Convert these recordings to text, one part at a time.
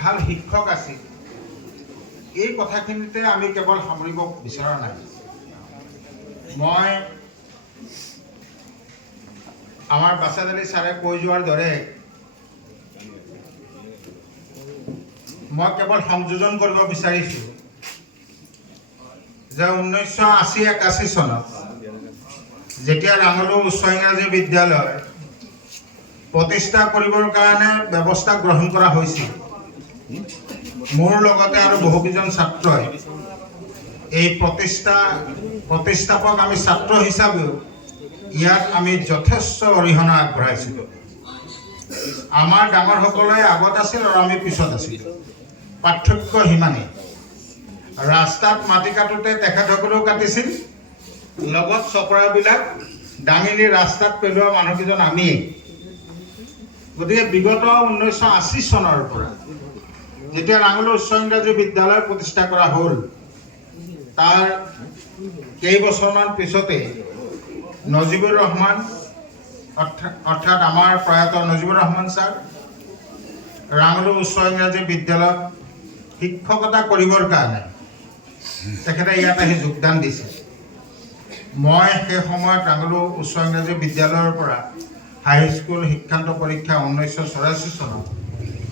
ভাল শিক্ষক আছিল, এই কথাখিনিতে আমি কেৱল সামৰিব বিচৰা নাই। মই আমাৰ বাছাদ আলী ছাৰে কৈ যোৱাৰ দৰে মই কেৱল সংযোজন কৰিব বিচাৰিছোঁ যে 1980-81 চনত যেতিয়া ৰাঙলু উচ্চ ইংৰাজী বিদ্যালয় প্ৰতিষ্ঠা কৰিবৰ কাৰণে ব্যৱস্থা গ্ৰহণ কৰা হৈছিল, মোৰ লগতে আৰু বহুকেইজন ছাত্ৰই এই প্ৰতিষ্ঠাপক আমি ছাত্ৰ হিচাপেও ইয়াত আমি যথেষ্ট অৰিহণা আগবঢ়াইছিলোঁ। আমাৰ ডাঙৰসকলে আগত আছিল আৰু আমি পিছত আছিলোঁ, পাৰ্থক্য সিমানেই। ৰাস্তাত মাটি কাটোতে তেখেতসকলেও কাটিছিল, লগত চপৰাবিলাক দাঙি নি ৰাস্তাত পেলোৱা মানুহকেইজন আমিয়েই। গতিকে বিগত 1980 চনৰ পৰা যেতিয়া ৰাঙলু উচ্চ ইংৰাজী বিদ্যালয় প্ৰতিষ্ঠা কৰা হ'ল, তাৰ কেইবছৰমান পিছতে নজিবুৰ ৰহমান অৰ্থাৎ আমাৰ প্ৰয়াত নজিবুৰ ৰহমান ছাৰ ৰাঙলু উচ্চ ইংৰাজী বিদ্যালয়ত শিক্ষকতা কৰিবৰ কাৰণে তেখেতে ইয়াত আহি যোগদান দিছিল। মই সেই সময়ত ৰাঙলু উচ্চ ইংৰাজী বিদ্যালয়ৰ পৰা হাইস্কুল শিক্ষান্ত পৰীক্ষা 1984 চনত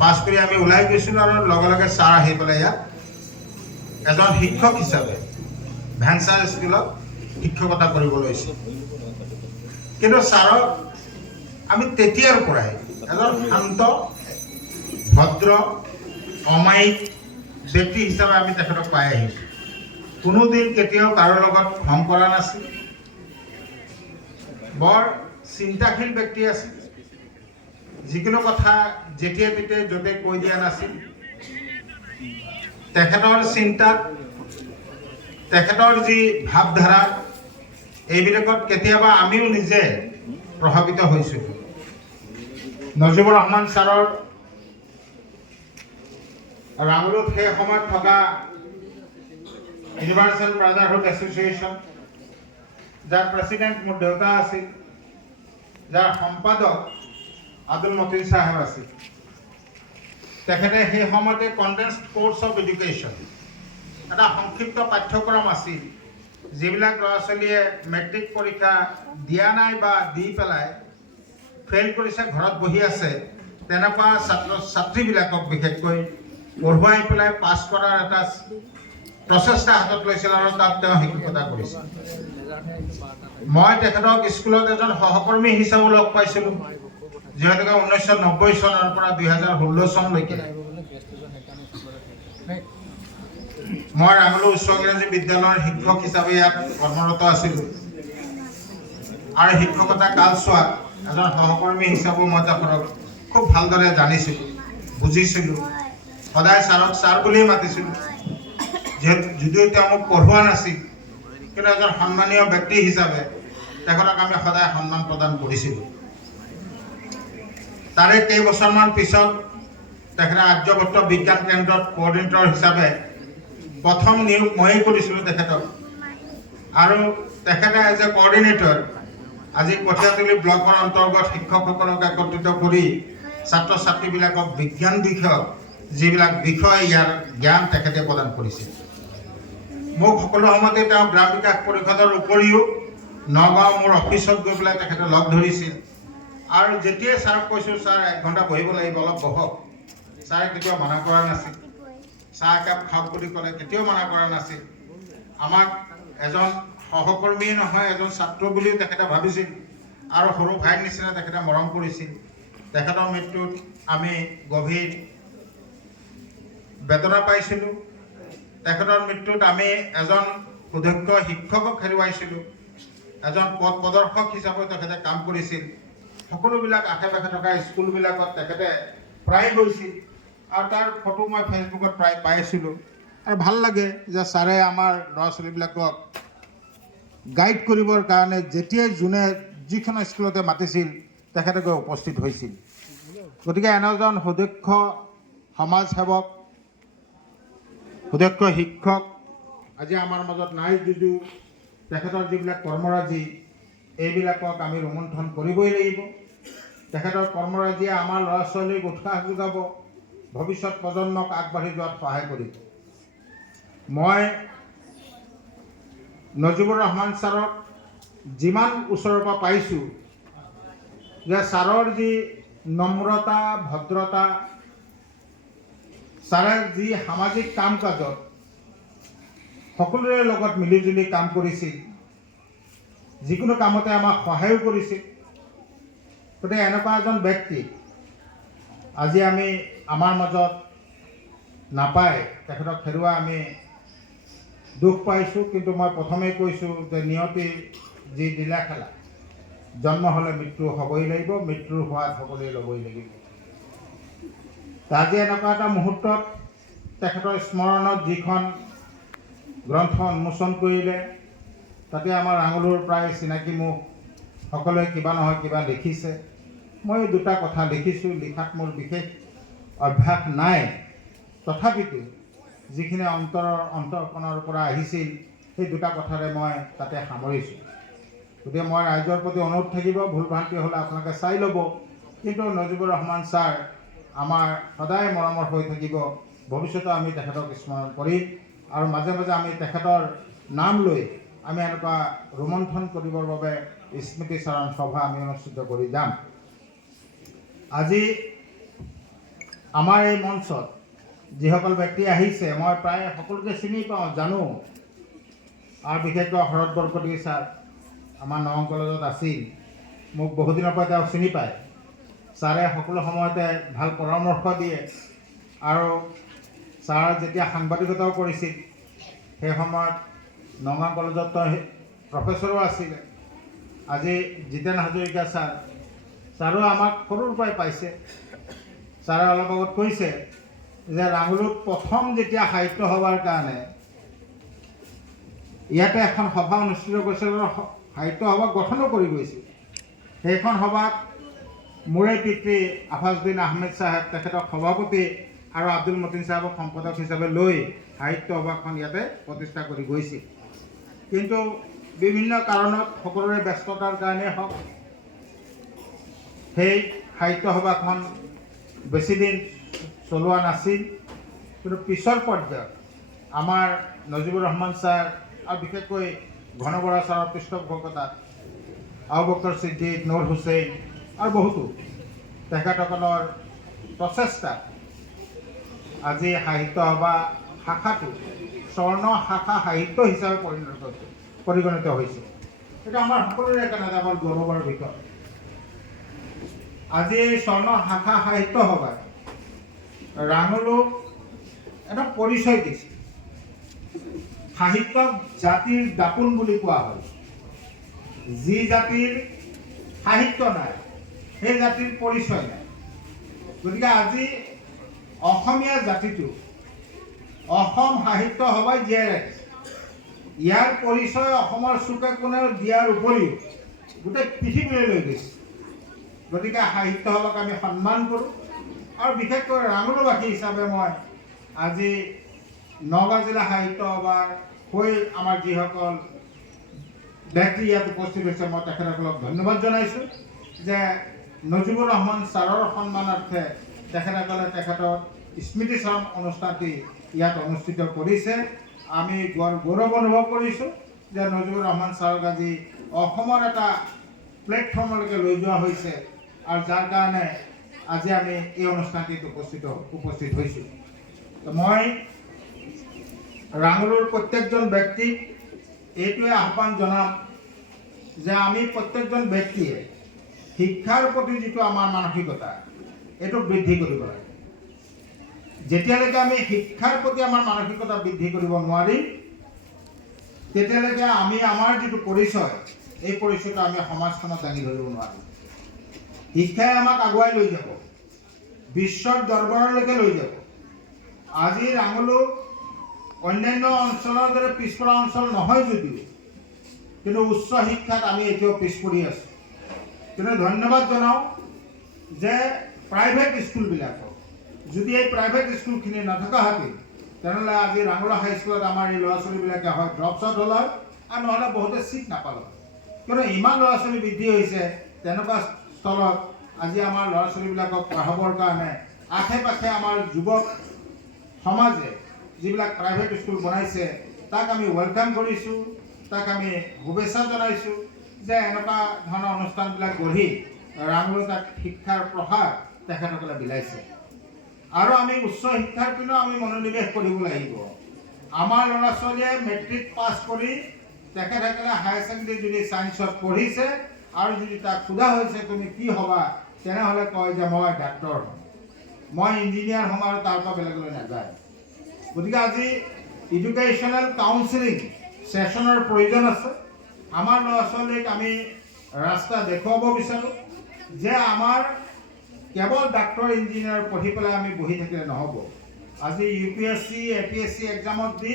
পাছ কৰি আমি ওলাই গৈছিলোঁ আৰু লগে লগে ছাৰ আহি পেলাই ইয়াত এজন শিক্ষক হিচাপে ভেঞ্চাৰ স্কুলত শিক্ষকতা কৰিব লৈছিল। কিন্তু ছাৰক আমি তেতিয়াৰ পৰাই এজন শান্ত ভদ্ৰ অমায়িক ব্যক্তি হিচাপে আমি তেখেতক পাই আহিছোঁ। কোনোদিন কেতিয়াও কাৰো লগত খং কৰা নাছিল, বৰ চিন্তাশীল ব্যক্তি আছিল, যিকোনো কথা যেতিয়া তেতিয়াই য'তে কৈ দিয়া নাছিল। তেখেতৰ চিন্তাত তেখেতৰ যি ভাৱধাৰা এইবিলাকত কেতিয়াবা আমিও নিজে প্ৰভাৱিত হৈছিলোঁ। নজিবুৰ ৰহমান ছাৰৰ ৰাঙলুত সেই সময়ত থকা ইউনিভাৰ্চেল ব্ৰাদাৰহুড এছ'চিয়েশ্যন, যাৰ প্ৰেচিডেণ্ট মোৰ দেউতা আছিল, যাৰ সম্পাদক আব্দুল মতিন চাহেব আছিল, তেখেতে সেই সময়তে কনডেন্সড কোৰ্ছ অফ এডুকেশ্যন এটা সংক্ষিপ্ত পাঠ্যক্ৰম আছিল, যিবিলাক ল'ৰা ছোৱালীয়ে মেট্ৰিক পৰীক্ষা দিয়া নাই বা দি পেলাই ফেইল কৰিছে, ঘৰত বহি আছে, তেনেকুৱা ছাত্ৰ ছাত্ৰীবিলাকক বিশেষকৈ পঢ়ুৱাই পেলাই পাছ কৰাৰ এটা প্ৰচেষ্টা হাতত লৈছিল আৰু তাত তেওঁ শিক্ষকতা কৰিছিল। মই তেখেতক স্কুলত এজন সহকৰ্মী হিচাপে লগ পাইছিলোঁ, যিহেতুকে 1990 চনৰ পৰা 2016 চনলৈকে মই ৰাঙলু উচ্চ ইংৰাজী বিদ্যালয়ৰ শিক্ষক হিচাপে ইয়াত কৰ্মৰত আছিলোঁ আৰু শিক্ষকতা কালছোৱাত এজন সহকৰ্মী হিচাপেও মই তেখেতক খুব ভালদৰে জানিছিলোঁ, বুজিছিলোঁ। সদায় ছাৰক ছাৰ বুলিয়েই মাতিছিলোঁ, যদিও তেওঁ মোক পঢ়োৱা নাছিল, কিন্তু এজন সন্মানীয় ব্যক্তি হিচাপে তেখেতক আমি সদায় সন্মান প্ৰদান কৰিছিলোঁ। তাৰে কেইবছৰমান পিছত তেখেতে আৰ্যভট্ট বিজ্ঞান কেন্দ্ৰত কোঅৰ্ডিনেটৰ হিচাপে প্ৰথম নিয়োগ ময়েই কৰিছিলোঁ তেখেতক, আৰু তেখেতে এজ এ কোঅৰ্ডিনেটৰ আজি কঠীয়াতলী ব্লকৰ অন্তৰ্গত শিক্ষকসকলক একত্ৰিত কৰি ছাত্ৰ ছাত্ৰীবিলাকক বিজ্ঞান বিষয়ক যিবিলাক বিষয় ইয়াৰ জ্ঞান তেখেতে প্ৰদান কৰিছিল। মোক সকলো সময়তে তেওঁ গ্ৰাম বিকাশ পৰিষদৰ উপৰিও নগাঁও মোৰ অফিচত গৈ পেলাই তেখেতে লগ ধৰিছিল, আৰু যেতিয়াই ছাৰক কৈছোঁ ছাৰ 1 ঘণ্টা বহিব লাগিব, অলপ বহক, ছাৰে কেতিয়াও মানা কৰা নাছিল। চাহ একাপ খাওক বুলি ক'লে কেতিয়াও মানা কৰা নাছিল। আমাক এজন সহকৰ্মী নহয়, এজন ছাত্ৰ বুলিও তেখেতে ভাবিছিল আৰু সৰু ভাইৰ নিচিনা তেখেতে মৰম কৰিছিল। তেখেতৰ মৃত্যুত আমি গভীৰ বেদনা পাইছিলোঁ। তেখেতৰ মৃত্যুত আমি এজন সুদক্ষ শিক্ষকক হেৰুৱাইছিলোঁ, এজন পথ প্ৰদৰ্শক হিচাপে তেখেতে কাম কৰিছিল। সকলোবিলাক আশে পাশে থকা স্কুলবিলাকত তেখেতে প্ৰায় গৈছিল, আৰু তাৰ ফটো মই ফেচবুকত প্ৰায় পাইছিলোঁ। আৰু ভাল লাগে যে ছাৰে আমাৰ ল'ৰা ছোৱালীবিলাকক গাইড কৰিবৰ কাৰণে যেতিয়াই যোনে যিখন স্কুলতে মাতিছিল তেখেতে গৈ উপস্থিত হৈছিল। গতিকে এনেজন সুদক্ষ সমাজসেৱক, সুদক্ষ শিক্ষক আজি আমাৰ মাজত নাই যদিও তেখেতৰ যিবিলাক কৰ্মৰাজি এইবিলাকক আমি ৰোমন্থন কৰিবই লাগিব। তেখেতৰ কৰ্মৰাজিয়ে আমাৰ ল'ৰা ছোৱালীক উৎসাহ যোগাব, ভৱিষ্যত প্ৰজন্মক আগবাঢ়ি যোৱাত সহায় কৰিব। মই নজিবুৰ ৰহমান ছাৰক যিমান ওচৰৰ পৰা পাইছোঁ যে ছাৰৰ যি নম্ৰতা ভদ্ৰতা, ছাৰে যি সামাজিক কাম কাজত সকলোৰে লগত মিলিজুলি কাম কৰিছিল, যিকোনো কামতে আমাক সহায়ো কৰিছিল। গতিকে এনেকুৱা এজন ব্যক্তি আজি আমি আমাৰ মাজত নাপায়, তেখেতক হেৰুৱা আমি দুখ পাইছোঁ। কিন্তু মই প্ৰথমেই কৈছোঁ যে নিয়তি যি দিলা খেলা, জন্ম হ'লে মৃত্যু হ'বই লাগিব, মৃত্যুৰ সোৱাদ সকলোৱে ল'বই লাগিব। আজি এনেকুৱা এটা মুহূৰ্তত তেখেতৰ স্মৰণত যিখন গ্ৰন্থ উন্মোচন কৰিলে, তাতে আমাৰ ৰাঙলুৰ প্ৰায় চিনাকি মুখ, সকলোৱে কিবা নহয় কিবা লিখিছে। মই দুটা কথা লিখিছোঁ, লিখাত মোৰ বিশেষ অভ্যাস নাই, তথাপিতো যিখিনি অন্তৰকণৰ পৰা আহিছিল সেই দুটা কথাৰে মই তাতে সামৰিছোঁ। গতিকে মই ৰাইজৰ প্ৰতি অনুৰোধ থাকিব, ভুল ভ্ৰান্তি হ'লে আপোনালোকে চাই ল'ব। কিন্তু নজিবুৰ ৰহমান ছাৰ আমাৰ সদায় মৰমৰ হৈ থাকিব। ভৱিষ্যতে আমি তেখেতক স্মৰণ কৰিম আৰু মাজে মাজে আমি তেখেতৰ নাম লৈ আমি এনেকুৱা ৰোমন্থন কৰিবৰ বাবে স্মৃতিচাৰণ সভা আমি অনুষ্ঠিত কৰি যাম। আজি আমাৰ এই মঞ্চত যিসকল ব্যক্তি আহিছে, মই প্ৰায় সকলোকে চিনি পাওঁ, জানো। আৰু বিশেষকৈ শৰৎ বৰপতি ছাৰ আমাৰ নগাঁও কলেজত আছিল, মোক বহুদিনৰ পৰা তেওঁ চিনি পায়। ছাৰে সকলো সময়তে ভাল পৰামৰ্শ দিয়ে আৰু ছাৰ যেতিয়া সাংবাদিকতাও কৰিছিল সেই সময়ত নগাঁও কলেজত তেওঁ প্ৰফেচৰো আছিলে। আজি জিতেন হাজৰিকা ছাৰো আমাক সৰুৰ পৰাই পাইছে। ছাৰে অলপ আগত কৈছে যে ৰাঙলুত প্ৰথম যেতিয়া সাহিত্য সভাৰ কাৰণে ইয়াতে এখন সভা অনুষ্ঠিত কৰিছিল আৰু সাহিত্য সভা গঠনো কৰি গৈছিল। সেইখন সভাত মোৰে পিতৃ আফাজউদ্দিন আহমেদ চাহেব তেখেতক সভাপতি আৰু আব্দুল মতিন চাহেবক সম্পাদক হিচাপে লৈ সাহিত্য সভাখন ইয়াতে প্ৰতিষ্ঠা কৰি গৈছিল। কিন্তু বিভিন্ন কাৰণত সকলোৰে ব্যস্ততাৰ কাৰণে হওক সেই সাহিত্য সভাখন বেছিদিন চলোৱা নাছিল। কিন্তু পিছৰ পৰ্যায়ত আমাৰ নজিবুৰ ৰহমান ছাৰ আৰু বিশেষকৈ ঘন বৰা ছাৰৰ পৃষ্ঠপোষকতাত আবু বকৰ ছিদ্দিক, নুৰ হুছেইন আৰু বহুতো তেখেতসকলৰ প্ৰচেষ্টাত আজি সাহিত্য সভা শাখাটো স্বৰ্ণ শাখা সাহিত্য হিচাপে পৰিগণিত হৈছে। সেইটো আমাৰ সকলোৰে কাৰণে এটা বৰ গৌৰৱৰ বিষয়। আজি এই স্বৰ্ণ শাখা সাহিত্য সভাই ৰাঙলুক এটা পৰিচয় দিছে। সাহিত্যক জাতিৰ দাপোন বুলি কোৱা হয়। যি জাতিৰ সাহিত্য নাই সেই জাতিৰ পৰিচয় নাই। গতিকে আজি অসমীয়া জাতিটো অসম সাহিত্য সভাই জীয়াই ৰাখিছে। ইয়াৰ পৰিচয় অসমৰ চুকে কোণে দিয়াৰ উপৰিও গোটেই পৃথিৱীলৈ লৈ গৈছে। গতিকে সাহিত্য সভাক আমি সন্মান কৰোঁ আৰু বিশেষকৈ ৰাঙলুবাসী হিচাপে মই আজি নগাঁও জিলা সাহিত্য সভাৰ হৈ আমাৰ যিসকল ব্যক্তি ইয়াত উপস্থিত হৈছে, মই তেখেতসকলক ধন্যবাদ জনাইছোঁ যে নজিবুৰ ৰহমান ছাৰৰ সন্মানাৰ্থে তেখেতসকলে তেখেতৰ স্মৃতিচাৰণ অনুষ্ঠানটি ইয়াত অনুষ্ঠিত কৰিছে। আমি গৌৰৱ অনুভৱ কৰিছোঁ যে নজিবুৰ ৰহমান ছাৰক আজি অসমৰ এটা প্লেটফৰ্মলৈকে লৈ যোৱা হৈছে আৰু যাৰ কাৰণে আজি আমি এই অনুষ্ঠানটিত উপস্থিত হৈছোঁ। মই ৰাঙলুৰ প্ৰত্যেকজন ব্যক্তিক এইটোৱে আহ্বান জনাম যে আমি প্ৰত্যেকজন ব্যক্তিয়ে শিক্ষাৰ প্ৰতি যিটো আমাৰ মানসিকতা এইটো বৃদ্ধি কৰিব লাগে। যেতিয়ালৈকে আমি শিক্ষাৰ প্ৰতি আমাৰ মানসিকতা বৃদ্ধি কৰিব নোৱাৰিম, তেতিয়ালৈকে আমি আমাৰ যিটো পৰিচয় এই পৰিচয়টো আমি সমাজখনত দাঙি ধৰিব নোৱাৰিম। শিক্ষাই আমাক আগুৱাই লৈ যাব, বিশ্বৰ দৰবাৰলৈকে লৈ যাব। আজি ৰাঙলুক অন্যান্য অঞ্চলৰ দৰে পিছপৰা অঞ্চল নহয় যদিও, কিন্তু উচ্চ শিক্ষাত আমি এতিয়াও পিছ পৰি আছোঁ। কিন্তু ধন্যবাদ জনাওঁ যে প্ৰাইভেট স্কুলবিলাকক, যদি এই প্ৰাইভেট স্কুলখিনি নথকাহেঁতেন তেনেহ'লে আজি ৰাঙলুৰ হাইস্কুলত আমাৰ এই ল'ৰা ছোৱালীবিলাকে হয় ড্ৰপছ আউট হ'ল হয় আৰু নহ'লে বহুতে ছিট নাপালে। কিন্তু ইমান ল'ৰা ছোৱালী বৃদ্ধি হৈছে, তেনেকুৱা স্থলত আজি আমাৰ ল'ৰা ছোৱালীবিলাকক পঢ়াবৰ কাৰণে আশে পাশে আমাৰ যুৱক সমাজে যিবিলাক প্ৰাইভেট স্কুল বনাইছে তাক আমি ৱেলকাম কৰিছোঁ, তাক আমি শুভেচ্ছা জনাইছোঁ যে এনেকুৱা ধৰণৰ অনুষ্ঠানবিলাক গঢ়ি ৰাঙলৈ তাত শিক্ষাৰ প্ৰসাৰ তেখেতসকলে বিলাইছে। আৰু আমি উচ্চ শিক্ষাৰ পিনেও আমি মনোনিৱেশ কৰিব লাগিব। আমাৰ ল'ৰা ছোৱালীয়ে মেট্ৰিক পাছ কৰি তেখেতসকলে হায়াৰ ছেকেণ্ডেৰী যদি ছায়েন্সত পঢ়িছে আৰু যদি তাক সোধা হৈছে তুমি কি হ'বা, তেনেহ'লে কয় যে মই ডাক্তৰ হ'ম, মই ইঞ্জিনিয়াৰ হ'ম, আৰু তাৰ পৰা বেলেগলৈ নাযায়। গতিকে আজি এডুকেশ্যনেল কাউন্সেলিং ছেশ্যনৰ প্ৰয়োজন আছে। আমাৰ ল'ৰা ছোৱালীক আমি ৰাস্তা দেখুৱাব বিচাৰোঁ যে আমাৰ কেৱল ডাক্তৰ ইঞ্জিনিয়াৰ পঢ়ি পেলাই আমি বহি থাকিলে নহ'ব। আজি UPSC APSC এক্সামত দি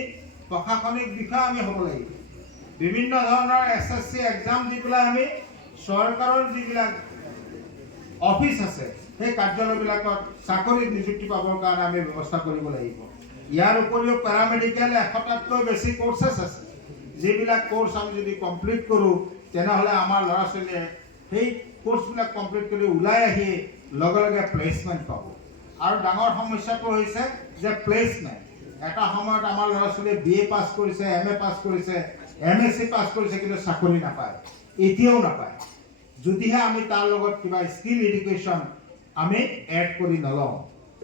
প্ৰশাসনিক বিষয়া আমি হ'ব লাগিব। বিভিন্ন ধৰণৰ SSC এক্সাম দি পেলাই আমি চৰকাৰৰ যিবিলাক অফিচ আছে সেই কাৰ্যালয়বিলাকত চাকৰিত নিযুক্তি পাবৰ কাৰণে আমি ব্যৱস্থা কৰিব লাগিব। ইয়াৰ উপৰিও পেৰামেডিকেল 100টাতকৈ বেছি কোৰ্চেছ আছে, যিবিলাক কোৰ্চ আমি যদি কমপ্লিট কৰোঁ তেনেহ'লে আমাৰ ল'ৰা ছোৱালীয়ে সেই কোৰ্চবিলাক কমপ্লিট কৰি ওলাই আহি লগে লগে প্লেচমেণ্ট পাব। আৰু ডাঙৰ সমস্যাটো হৈছে যে প্লেচমেণ্ট। এটা সময়ত আমাৰ ল'ৰা ছোৱালীয়ে BA পাছ কৰিছে, MA পাছ কৰিছে, MSc পাছ কৰিছে, কিন্তু চাকৰি নাপায়, এতিয়াও নাপায়, যদিহে আমি তাৰ লগত কিবা স্কিল এডুকেশ্যন আমি এড কৰি নলওঁ।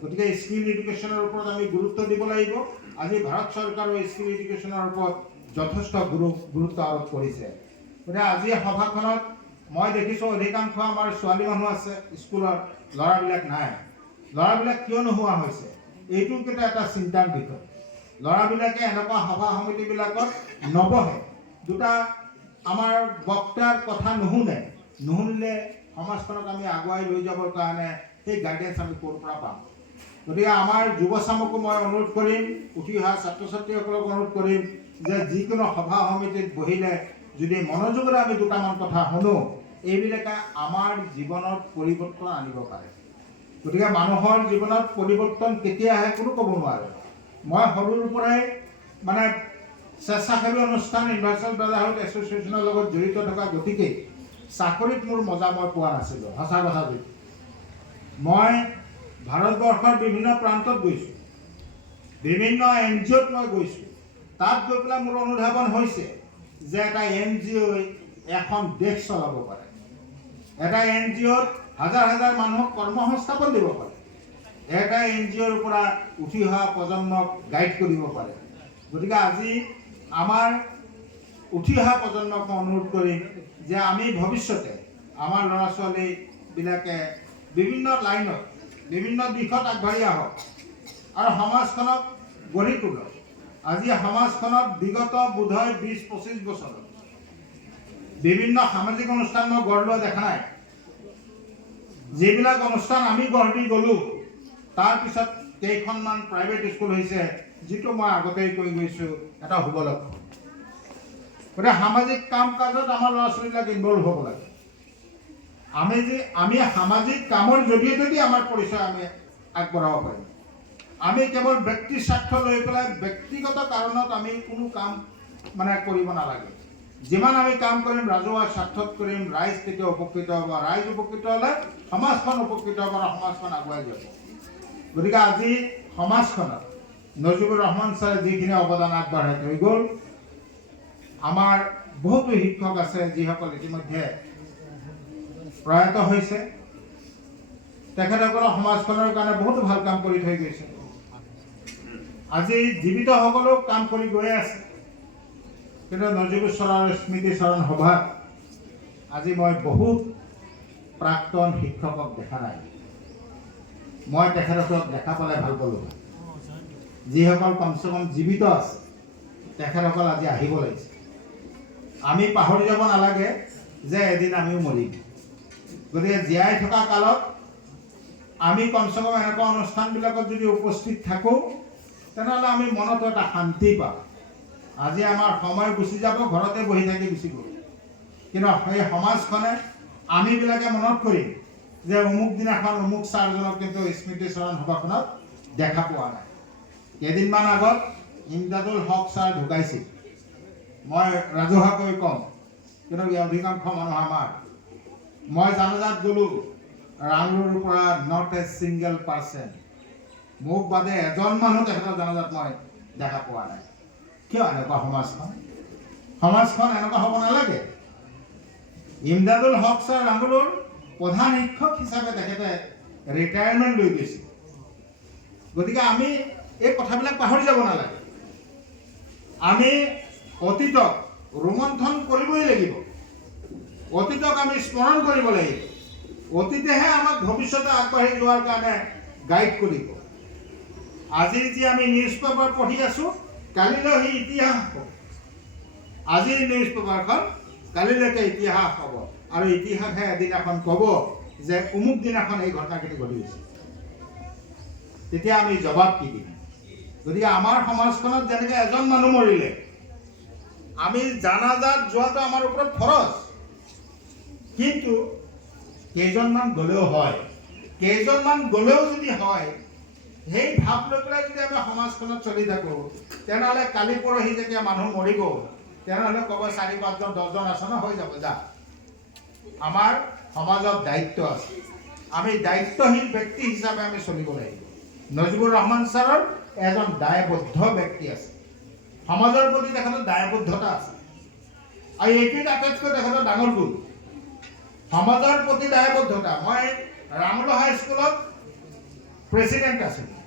গতিকে স্কিল এডুকেশ্যনৰ ওপৰত আমি গুৰুত্ব দিব লাগিব। আজি ভাৰত চৰকাৰৰ স্কিল এডুকেশ্যনৰ ওপৰত যথেষ্ট গুৰুত্ব আৰোপ কৰিছে। গতিকে আজি সভাখনত মই দেখিছোঁ অধিকাংশ আমাৰ ছোৱালী মানুহ আছে, স্কুলত ল'ৰাবিলাক নাই। ল'ৰাবিলাক কিয় নোহোৱা হৈছে এইটো কিন্তু এটা চিন্তাৰ বিষয়। ল'ৰাবিলাকে এনেকুৱা সভা সমিতিবিলাকত নবহে, দুটা আমাৰ বক্তাৰ কথা নুশুনিলে সমাজখনক আমি আগুৱাই লৈ যাবৰ কাৰণে সেই গাইডেন্স আমি ক'ৰ পৰা পাম। গতিকে আমাৰ যুৱচামকো মই অনুৰোধ কৰিম, উঠি অহা ছাত্ৰ ছাত্ৰীসকলক অনুৰোধ কৰিম যে যিকোনো সভা সমিতিত বহিলে যদি মনোযোগেৰে আমি দুটামান কথা শুনো, এইবিলাকে আমাৰ জীৱনত পৰিৱৰ্তন আনিব পাৰে। গতিকে মানুহৰ জীৱনত পৰিৱৰ্তন কেতিয়া আহে কোনো ক'ব নোৱাৰে। মই সৰুৰ পৰাই মানে স্বেচ্ছাসেৱী অনুষ্ঠান ইউনিভাৰ্চেল ব্ৰাদাৰহুড এছ'চিয়েশ্যনৰ লগত জড়িত থকা গতিকে চাকৰিত মোৰ মজা মই পোৱা নাছিলোঁ। সঁচা কথা যদি মই ভাৰতবৰ্ষৰ বিভিন্ন প্ৰান্তত গৈছোঁ, বিভিন্ন NGOত মই গৈছোঁ, তাত গৈ পেলাই মোৰ অনুধাৱন হৈছে যে এটা NGOই এখন দেশ চলাব পাৰে। এটা NGOত হাজাৰ হাজাৰ মানুহক কৰ্মসংস্থাপন দিব পাৰে। এটা NGOৰ পৰা উঠি অহা প্ৰজন্মক গাইড কৰিব পাৰে। গতিকে আজি আমাৰ উঠি অহা প্ৰজন্মক মই অনুৰোধ কৰিম যে আমি ভৱিষ্যতে আমাৰ ল'ৰা ছোৱালীবিলাকে বিভিন্ন লাইনত বিভিন্ন দিশত আগবাঢ়ি আহক আৰু সমাজখনক গঢ়ি তোলক। আজি সমাজখনত বিগত বোধহয় 20-25 বছৰত বিভিন্ন সামাজিক অনুষ্ঠান মই গঢ় লোৱা দেখা নাই। যিবিলাক অনুষ্ঠান আমি গঢ় দি গ'লোঁ তাৰপিছত কেইখনমান প্ৰাইভেট স্কুল হৈছে, যিটো মই আগতেই কৈ গৈছোঁ এটা শুভ লক্ষণ। গতিকে সামাজিক কাম কাজত আমাৰ ল'ৰা ছোৱালীবিলাক ইনভলভ হ'ব লাগে। আমি সামাজিক কামৰ জৰিয়তে আমাৰ পৰিচয় আমি আগবঢ়াব পাৰিম। আমি কেৱল ব্যক্তিৰ স্বাৰ্থ লৈ পেলাই ব্যক্তিগত কাৰণত আমি কোনো কাম মানে কৰিব নালাগে। যিমান আমি কাম কৰিম ৰাজহুৱা স্বাৰ্থত কৰিম, ৰাইজ তেতিয়া উপকৃত হ'ব। ৰাইজ উপকৃত হ'লে সমাজখন উপকৃত হ'ব আৰু সমাজখন আগুৱাই যাব। গতিকে আজি সমাজখনত নজিবুৰ ৰহমান ছাৰে যিখিনি অৱদান আগবঢ়াই থৈ গ'ল, আমাৰ বহুতো শিক্ষক আছে যিসকল ইতিমধ্যে প্ৰয়াত হৈছে। তেখেতসকলৰ সমাজখনৰ কাৰণে বহুতো ভাল কাম কৰি থৈ গৈছে। আজি জীৱিতসকলেও কাম কৰি গৈ আছে, কিন্তু নজিবুৰ ছাৰৰ স্মৃতিচাৰণ সভাত আজি মই বহুত প্ৰাক্তন শিক্ষকক দেখা নাই। মই তেখেতসকলক দেখা পালে ভাল পালোঁ। যিসকল কমচে কম জীৱিত আছে তেখেতসকল আজি আহিব লাগিছে। আমি পাহৰি যাব নালাগে যে এদিন আমিও মৰিম। গতিকে জীয়াই থকা কালত আমি কমচে কম এনেকুৱা অনুষ্ঠানবিলাকত যদি উপস্থিত থাকোঁ তেনেহ'লে আমি মনতো এটা শান্তি পাম। আজি আমাৰ সময় গুচি যাব, ঘৰতে বহি থাকি গুচি গ'ল, কিন্তু সেই সমাজখনে আমিবিলাকে মনত কৰিম যে অমুক দিনাখন অমুক ছাৰজনক কিন্তু স্মৃতিচাৰণ সভাখনত দেখা পোৱা নাই। কেইদিনমান আগত ইমদাদুল হক ছাৰ ঢুকাইছিল। মই ৰাজহুৱাকৈ কওঁ, কিন্তু অধিকাংশ মানুহ আমাৰ মই জানাজাত গ'লোঁ, ৰাংলুৰৰ পৰা নট এ ছিংগল পাৰ্চন, মোক বাদে এজন মানুহ তেখেতৰ জনাজাত মই দেখা পোৱা নাই। কিয় এনেকুৱা সমাজখন এনেকুৱা হ'ব নালাগে। ইমদাদুল হক ছাৰ ৰাংলুৰ প্ৰধান শিক্ষক হিচাপে তেখেতে ৰিটায়াৰমেণ্ট লৈ গৈছিল। গতিকে আমি এই কথাবিলাক পাহৰি যাব নালাগে। আমি অতীতক ৰোমন্থন কৰিবই লাগিব, অতীতক আমি স্মৰণ কৰিব লাগিব। অতীতেহে আমাক ভৱিষ্যতে আগবাঢ়ি যোৱাৰ কাৰণে গাইড কৰিব। আজি যি আমি নিউজ পেপাৰ পঢ়ি আছোঁ, কালিলৈ সেই ইতিহাস হ'ব। আজিৰ নিউজ পেপাৰখন কালিলৈকে ইতিহাস হ'ব, আৰু ইতিহাসে এদিনাখন ক'ব যে অমুক দিনাখন এই ঘটনাখিনি ঘটিছে। তেতিয়া আমি জবাব কি দিম? গতিকে আমাৰ সমাজখনত যেনেকৈ এজন মানুহ মৰিলে আমি জানাজাত যোৱাটো আমাৰ ওপৰত ফৰজ, কিন্তু কেইজনমান গ'লেও হয়, কেইজনমান গ'লেও যদি হয়, সেই ভাৱ লৈ পেলাই যদি আমি সমাজখনত চলি থাকোঁ, তেনেহ'লে কালি পৰহি যেতিয়া মানুহ মৰিব, তেনেহ'লে ক'ব 4-5জন 10জন আছে ন, হৈ যাব যা। আমাৰ সমাজত দায়িত্ব আছে, আমি দায়িত্বশীল ব্যক্তি হিচাপে আমি চলিব লাগিব। নজিবুৰ ৰহমান ছাৰৰ এজন দায়বদ্ধ ব্যক্তি আছে, সমাজৰ প্ৰতি তেখেতৰ দায়বদ্ধতা আছে, আৰু এইটোত আটাইতকৈ তেখেতৰ ডাঙৰ গুণ সমাজৰ প্ৰতি দায়বদ্ধতা। মই ৰামুলো হাইস্কুলত প্ৰেচিডেণ্ট আছিলোঁ।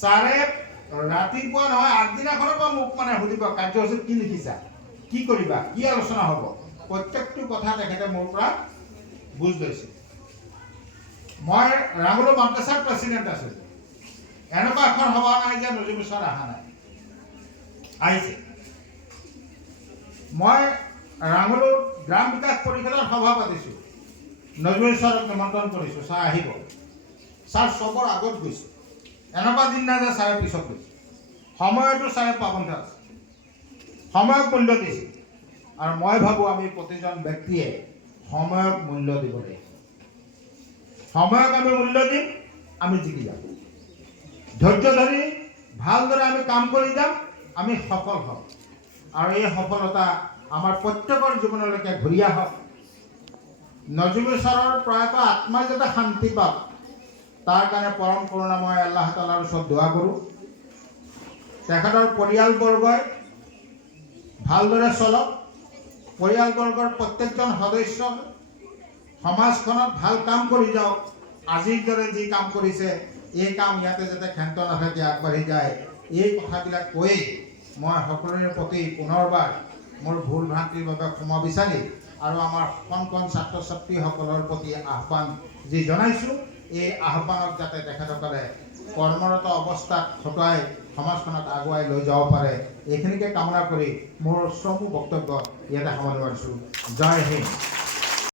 ছাৰে ৰাতিপুৱা নহয় আগদিনাখনৰ পৰা মোক সুধিব, কাৰ্যসূচীত কি লিখিছা, কি কৰিবা, কি আলোচনা হ'ব, প্ৰত্যেকটো কথা তেখেতে মোৰ পৰা বুজ লৈছিল। মই ৰামুলো মাদ্ৰাছাৰ প্ৰেচিডেণ্ট আছিলোঁ। এনেকুৱা এখন সভা নাই যে নজিবুৰ ছাৰ অহা নাই, আহিছে। মই ৰামুলো গ্ৰাম বিকাশ পৰিষদৰ সভা পাতিছোঁ, নজিবুৰ ছাৰক নিমন্ত্ৰণ কৰিছোঁ, ছাৰ আহিব। ছাৰ চবৰ আগত গৈছে, এনেকুৱা দিন নাই যে ছাৰে পিছত গৈছে। সময়তো ছাৰে পাবন্ধ আছে, সময়ক মূল্য দিছে। আৰু মই ভাবোঁ আমি প্ৰতিজন ব্যক্তিয়ে সময়ক মূল্য দিব লাগিব। সময়ক আমি মূল্য দিম, আমি জিকি যাম। ধৈৰ্য ধৰি ভালদৰে আমি কাম কৰি যাম, আমি সফল হ'ম। আৰু এই সফলতা আমাৰ প্ৰত্যেকৰ জীৱনলৈকে ঘূৰি আহক। নজিবুৰ ছাৰৰ প্ৰয়াত আত্মাই যাতে শান্তি পাওক, তাৰ কাৰণে পৰম কৰুণাময় আল্লাহ তাআলাৰ ওচৰত দোৱা কৰোঁ। তেখেতৰ পৰিয়ালবৰ্গই ভালদৰে চলক, পৰিয়ালবৰ্গৰ প্ৰত্যেকজন সদস্য সমাজখনত ভাল কাম কৰি যাওক। আজিৰ দৰে যি কাম কৰিছে, এই কাম ইয়াতে যাতে ক্ষান্ত নাথাকে, আগবাঢ়ি যায়। এই কথাবিলাক কৈয়ে মই সকলোৰে প্ৰতি পুনৰবাৰ মোৰ ভুল ভ্ৰান্তিৰ বাবে ক্ষমা বিচাৰি আৰু আমাৰ কণ ছাত্ৰ ছাত্ৰীসকলৰ প্ৰতি আহ্বান যি জনাইছোঁ, এই আহ্বানক যাতে তেখেতসকলে কৰ্মৰত অৱস্থাত খটুৱাই সমাজখনত আগুৱাই লৈ যাব পাৰে, এইখিনিকে কামনা কৰি মোৰ চমু বক্তব্য ইয়াতে সামৰণি মাৰিছোঁ। জয় হিন্দ।